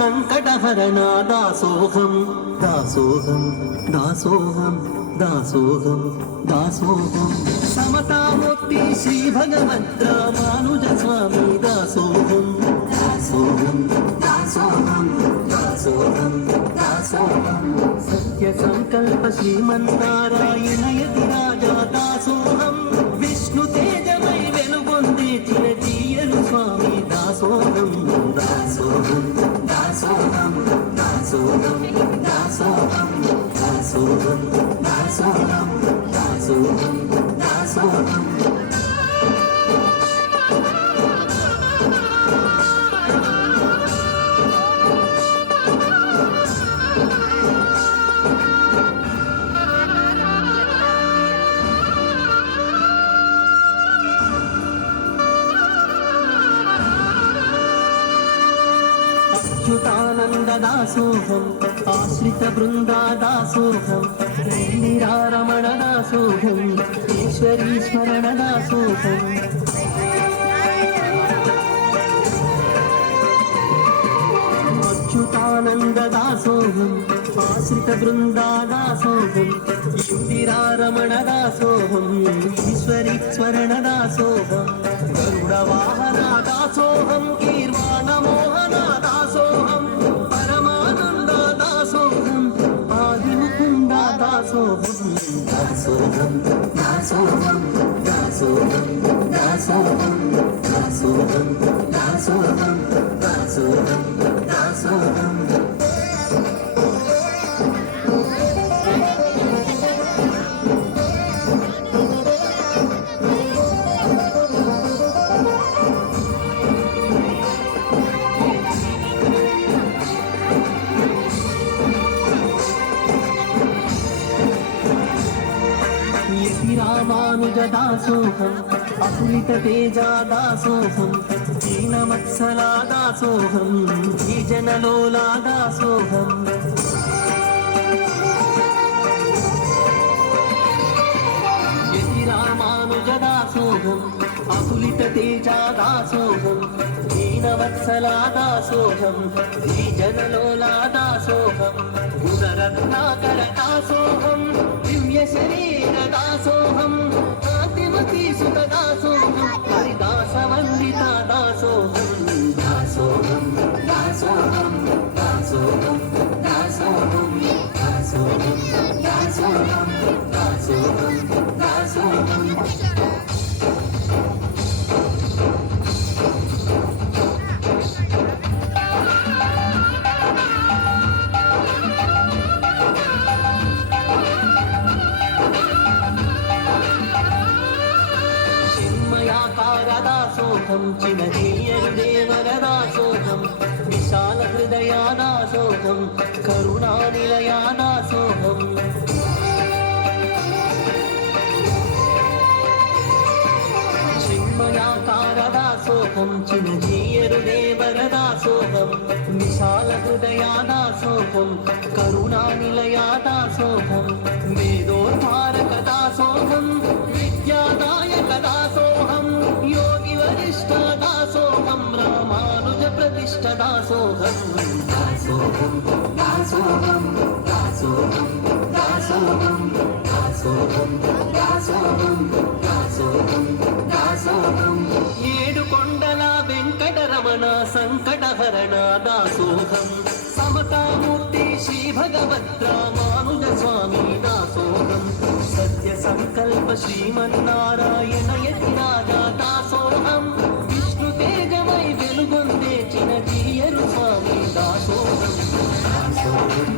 సంకటహరణ దాసోహం దాసోహం దాసోహం దాసోహం దాసోహం సమతామూర్తి శ్రీ భగవద్రామానుజ స్వామి దాసోహం దాసోహం దాసోహం దాసోహం దాసోహం సత్య సంకల్ప శ్రీమన్నారాయణ యతి రాజా దాసోహం విష్ణు తేజమై వెలుగొందే చిరజీయలు స్వామి దాసోహం దాసోహం దాసోహం దాసోహం దాసోహం దాసోహం దాసోహం దాసోహం దాసోహం అచ్యుతానంద దాసోహం ఆశ్రిత బృందా దాసోహం నిరారమణ దాసోహం ఈశ్వరీ స్మరణ దాసోహం అచ్యుతానంద దాసోహం ఆశ్రిత బృందా దాసోహం ఇందిరారమణ దాసోహం ఈశ్వరీ స్మరణ దాసోహం గరుడ వాహన దాసోహం కీర్వాణ మోహన దాసోహం పరమానంద దాసోహం ఆదిముకుంద దాసోహం దాసోహం దాసోహం దాసోహం దాసోహం దాసోహం దాసోహం దాసోహం దాసోహం రామానుజ దాసోహం అతులిత తేజ దాసోహం దీనమత్సలా దాసోహం జనలోలా దాసోహం రామానుజ దాసోహం అతులిత తేజ దాసోహం దీనవత్సలా దాసోహం జనలోలా దాసోహం గుణరత్నాకర దాసోహం దివ్య శరీర దాసోహం కాంతిమతి సుత దాసోహం హరిదాస వందిత దాసోహం దాసోహం దాసోహం దాసోహం దాసోహం దాసోహం దాసోహం దాసోహం దాసోహం దాసోహం చిన్నజీయరు దేవర దాసోహం విశాల హృదయా దాసోహం కరుణానిలయా దాసోహం చిన్మయాకార దాసోహం చిన్నజీయరు దేవర దాసోహం విశాల హృదయా దాసోహం కరుణానిలయా దాసోహం వేదోద్ధారక దాసోహం విద్యాదాయక దాసోహం యోగి వరిష్ఠ దాసోహం రామానుజ ప్రతిష్ఠ దాసోహం దాసోహం దాసోహం దాసోహం దాసోహం దాసోహం దాసోహం దాసోహం దాసోహం ఏడు కొండల వెంకటరమణ సంకటహరణ దాసోహం సమతామూర్తి శ్రీ భగవద్రామానుజ స్వామి దాసోహం సత్య సంకల్ప శ్రీమన్నారాయణ యతి రాజా దాసోహం విష్ణు తేజమై వెలుగొందే చిన్నజీయరు స్వామి దాసోహం దాసోహం